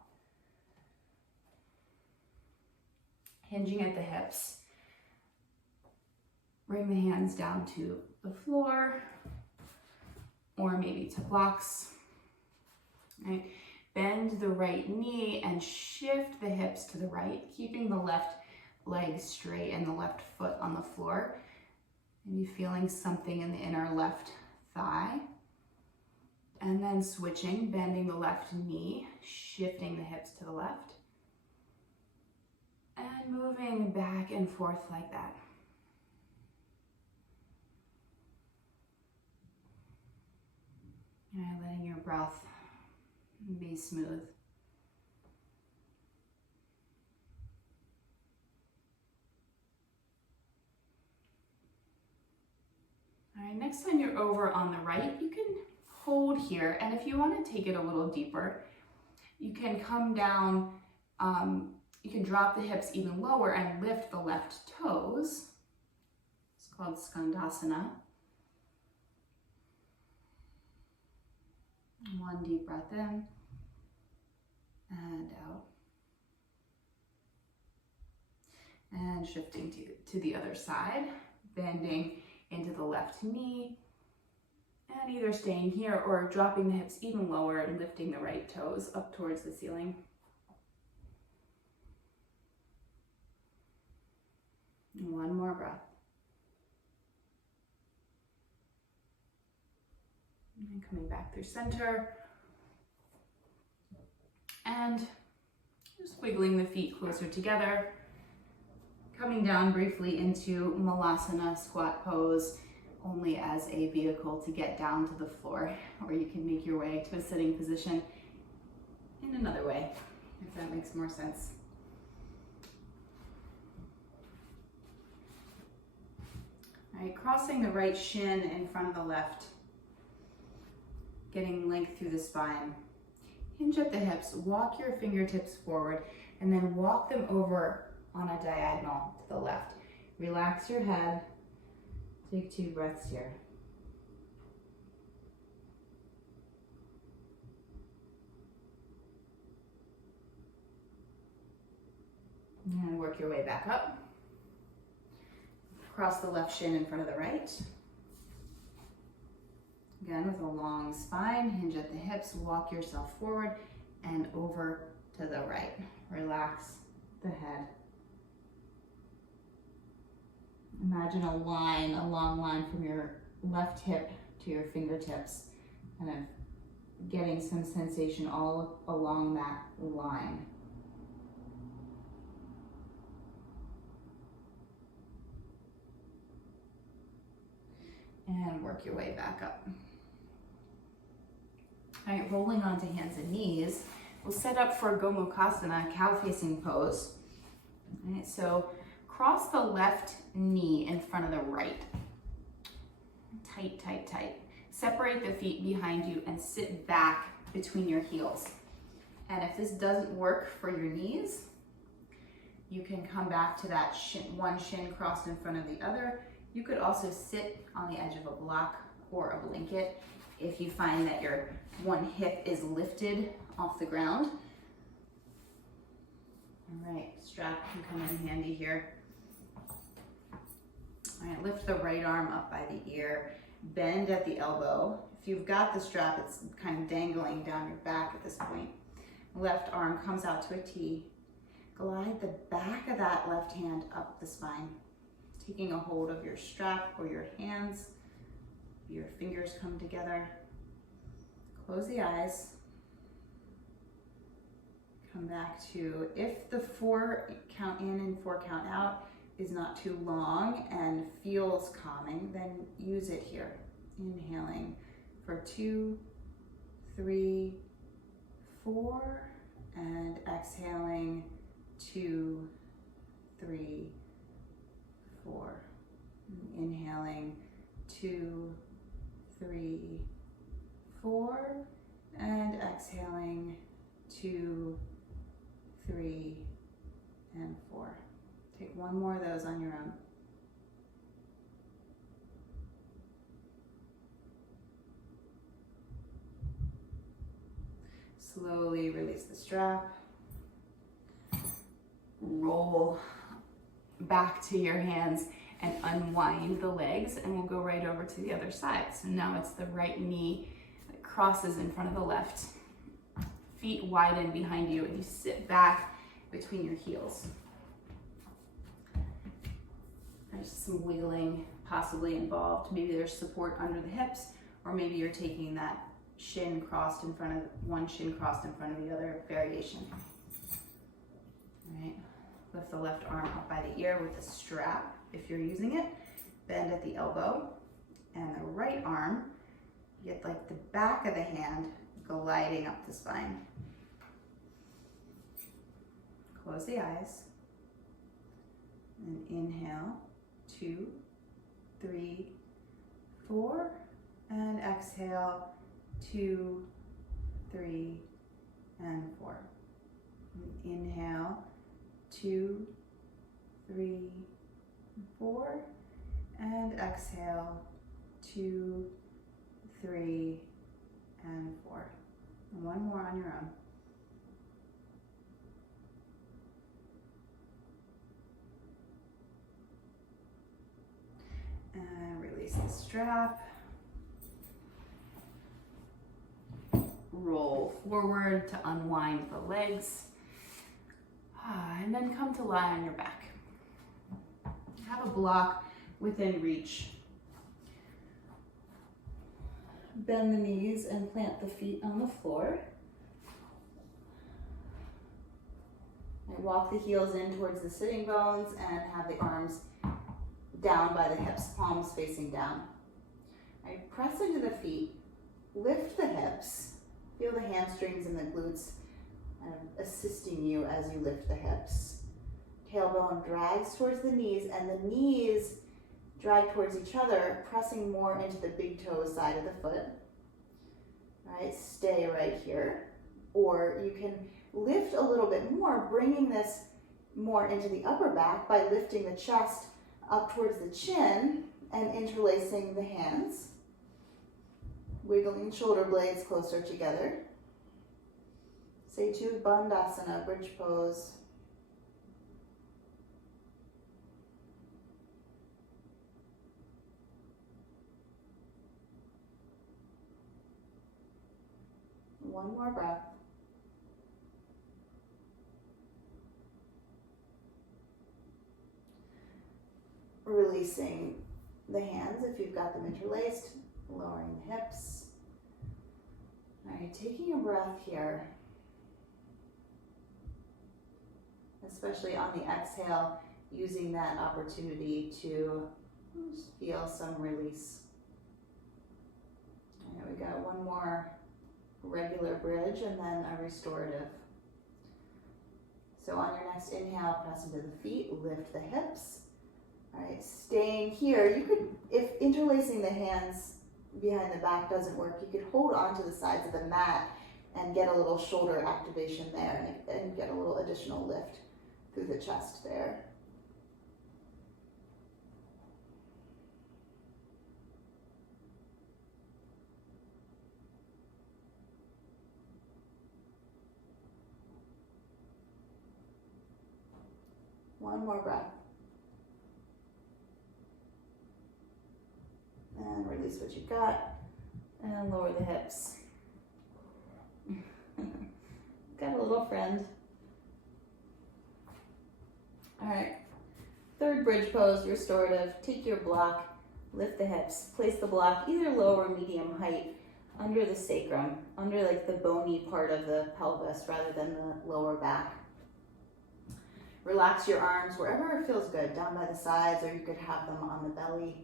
Hinging at the hips. Bring the hands down to the floor or maybe to blocks. Right. Bend the right knee and shift the hips to the right, keeping the left leg straight and the left foot on the floor. Maybe feeling something in the inner left thigh. And then switching, bending the left knee, shifting the hips to the left. And moving back and forth like that. And letting your breath be smooth. All right, next time you're over on the right, you can hold here. And if you want to take it a little deeper, you can come down, you can drop the hips even lower and lift the left toes. It's called Skandasana. One deep breath in and out. And shifting to the other side, bending into the left knee, and either staying here or dropping the hips even lower and lifting the right toes up towards the ceiling. One more breath. And coming back through center. And just wiggling the feet closer together. Coming down briefly into Malasana squat pose, only as a vehicle to get down to the floor, or you can make your way to a sitting position in another way, if that makes more sense. All right, crossing the right shin in front of the left, getting length through the spine. Hinge at the hips, walk your fingertips forward, and then walk them over on a diagonal to the left. Relax your head. Take 2 breaths here. And work your way back up. Cross the left shin in front of the right. Again, with a long spine, hinge at the hips, walk yourself forward and over to the right. Relax the head. Imagine a line, a long line from your left hip to your fingertips, kind of getting some sensation all along that line. And work your way back up. All right, rolling onto hands and knees. We'll set up for Gomukhasana, cow-facing pose. All right, so cross the left knee in front of the right. Tight, tight, tight. Separate the feet behind you and sit back between your heels. And if this doesn't work for your knees, you can come back to that one shin crossed in front of the other. You could also sit on the edge of a block or a blanket if you find that your one hip is lifted off the ground. All right, strap can come in handy here. All right, lift the right arm up by the ear, bend at the elbow. If you've got the strap, it's kind of dangling down your back at this point. Left arm comes out to a T. Glide the back of that left hand up the spine, taking a hold of your strap or your hands. Your fingers come together. Close the eyes. Come back to, if the 4 count in and 4 count out is not too long and feels calming, then use it here. Inhaling for 2, 3, 4, and exhaling 2, 3, 4. Inhaling 2, 3, 4, and exhaling 2, 3, and 4. Take one more of those on your own. Slowly release the strap. Roll back to your hands and unwind the legs, and we'll go right over to the other side. So now it's the right knee that crosses in front of the left. Feet widen behind you, and you sit back between your heels. There's some wiggling possibly involved. Maybe there's support under the hips, or maybe you're taking that shin crossed in front of, one shin crossed in front of the other variation. All right, lift the left arm up by the ear with the strap if you're using it. Bend at the elbow, and the right arm, get like the back of the hand gliding up the spine. Close the eyes, and inhale, 2, 3, 4, and exhale, 2, 3, and 4. And inhale, 2, 3, 4, and exhale, 2, 3, and 4. And one more on your own. And release the strap. Roll forward to unwind the legs. And then come to lie on your back. Have a block within reach. Bend the knees and plant the feet on the floor. And walk the heels in towards the sitting bones and have the arms down by the hips, palms facing down. All right, press into the feet, lift the hips, feel the hamstrings and the glutes assisting you as you lift the hips. Tailbone drags towards the knees, and the knees drag towards each other, pressing more into the big toe side of the foot. All right, stay right here. Or you can lift a little bit more, bringing this more into the upper back by lifting the chest up towards the chin and interlacing the hands. Wiggling shoulder blades closer together. Setu Bandhasana, bridge pose. One more breath. Releasing the hands if you've got them interlaced, lowering the hips. All right, taking a breath here, especially on the exhale, using that opportunity to just feel some release. All right, we got one more regular bridge and then a restorative. So on your next inhale, press into the feet, lift the hips. All right, staying here, you could, if interlacing the hands behind the back doesn't work, you could hold onto the sides of the mat and get a little shoulder activation there and get a little additional lift through the chest there. One more breath. And release what you got. And lower the hips. Got a little friend. All right. Third bridge pose, restorative. Take your block, lift the hips. Place the block either low or medium height under the sacrum, under like the bony part of the pelvis rather than the lower back. Relax your arms wherever it feels good, down by the sides, or you could have them on the belly.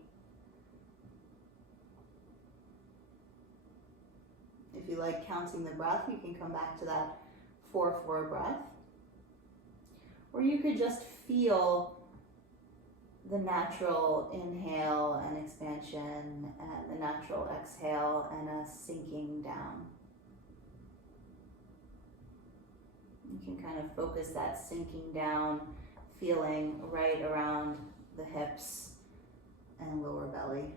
If you like counting the breath, you can come back to that 4-4 breath. Or you could just feel the natural inhale and expansion and the natural exhale and a sinking down. You can kind of focus that sinking down feeling right around the hips and lower belly.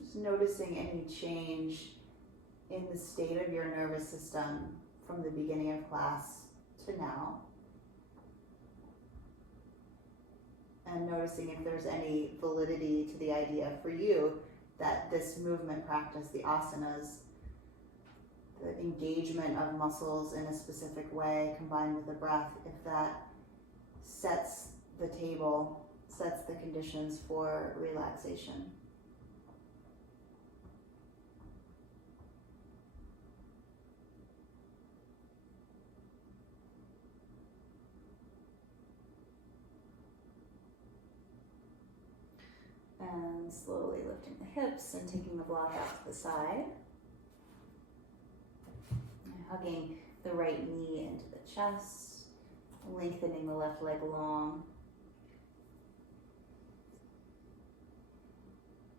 Just noticing any change in the state of your nervous system from the beginning of class to now. And noticing if there's any validity to the idea for you that this movement practice, the asanas, the engagement of muscles in a specific way combined with the breath, if that sets the table, sets the conditions for relaxation. And slowly lifting the hips and taking the block out to the side. And hugging the right knee into the chest, lengthening the left leg long.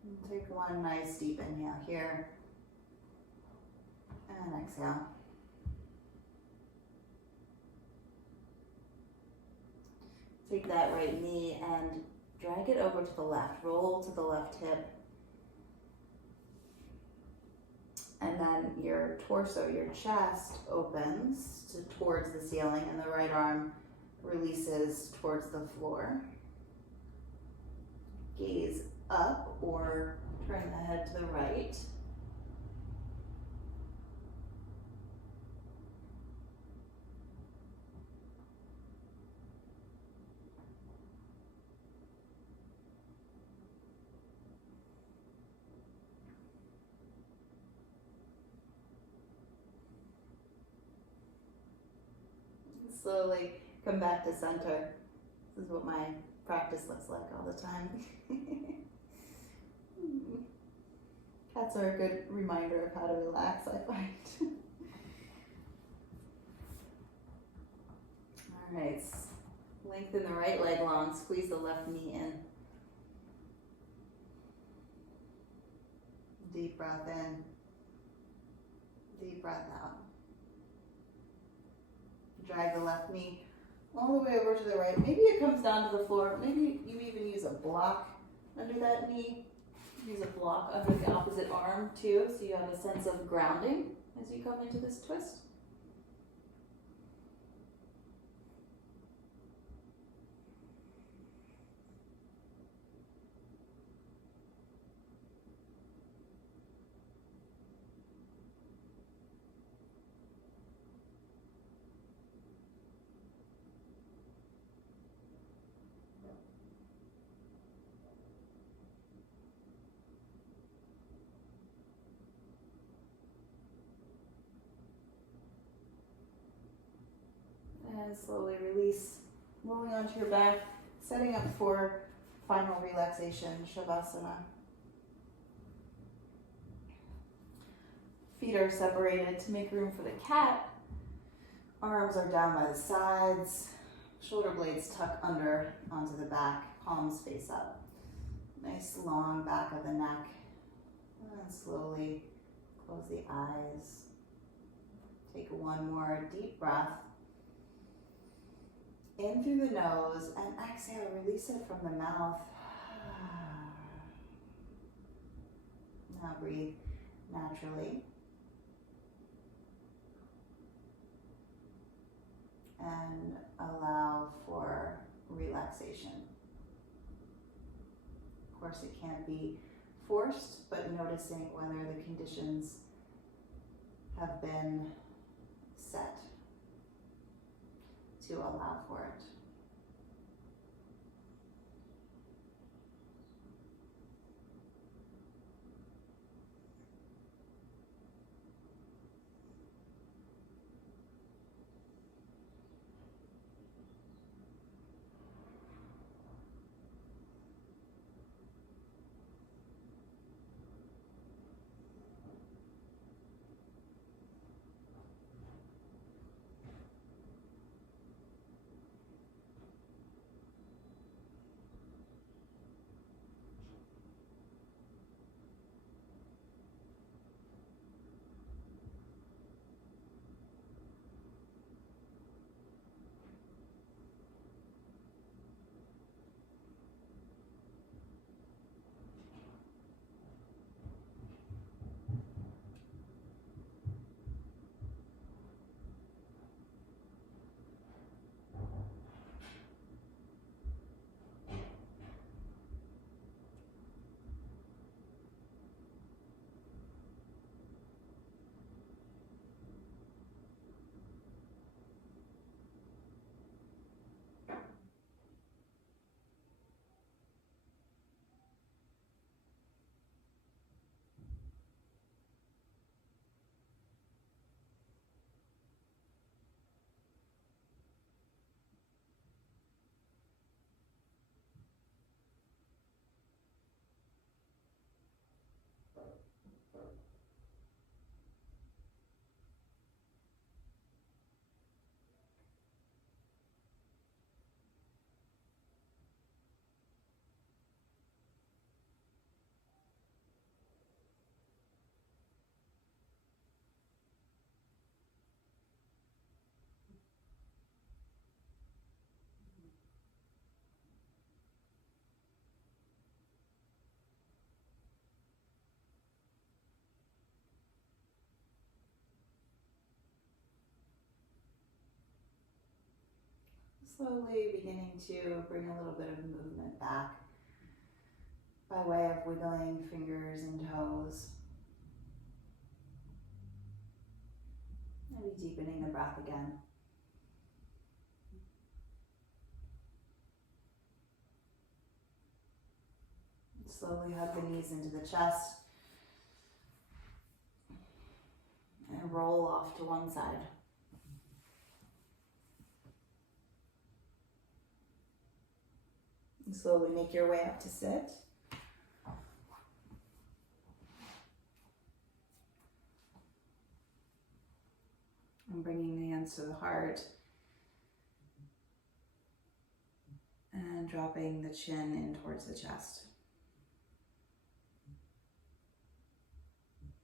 And take one nice deep inhale here. And exhale. Take that right knee and drag it over to the left, roll to the left hip. And then your torso, your chest opens towards the ceiling and the right arm releases towards the floor. Gaze up or turn the head to the right. Slowly come back to center. This is what my practice looks like all the time. Cats are a good reminder of how to relax, I find. All right, lengthen the right leg long, squeeze the left knee in. Deep breath in, deep breath out. Drag the left knee all the way over to the right. Maybe it comes down to the floor. Maybe you even use a block under that knee. Use a block under the opposite arm too, so you have a sense of grounding as you come into this twist. And slowly release, rolling onto your back, setting up for final relaxation, Shavasana. Feet are separated to make room for the cat. Arms are down by the sides. Shoulder blades tuck under onto the back, palms face up. Nice long back of the neck. And slowly Close the eyes. Take one more deep breath. In through the nose and exhale, release it from the mouth. Now breathe naturally. And allow for relaxation. Of course, it can't be forced, but noticing whether the conditions have been set to allow for it. Slowly beginning to bring a little bit of movement back by way of wiggling fingers and toes. Maybe deepening the breath again. Slowly hug the knees into the chest and roll off to one side. And slowly make your way up to sit. And bringing the hands to the heart and dropping the chin in towards the chest.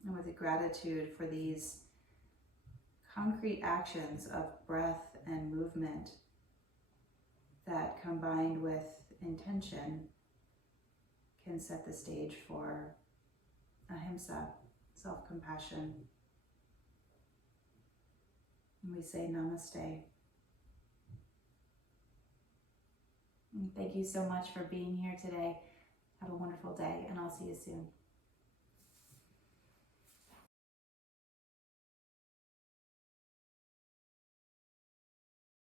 And with a gratitude for these concrete actions of breath and movement that combined with intention can set the stage for ahimsa, self-compassion. And we say namaste. And thank you so much for being here today. Have a wonderful day, and I'll see you soon.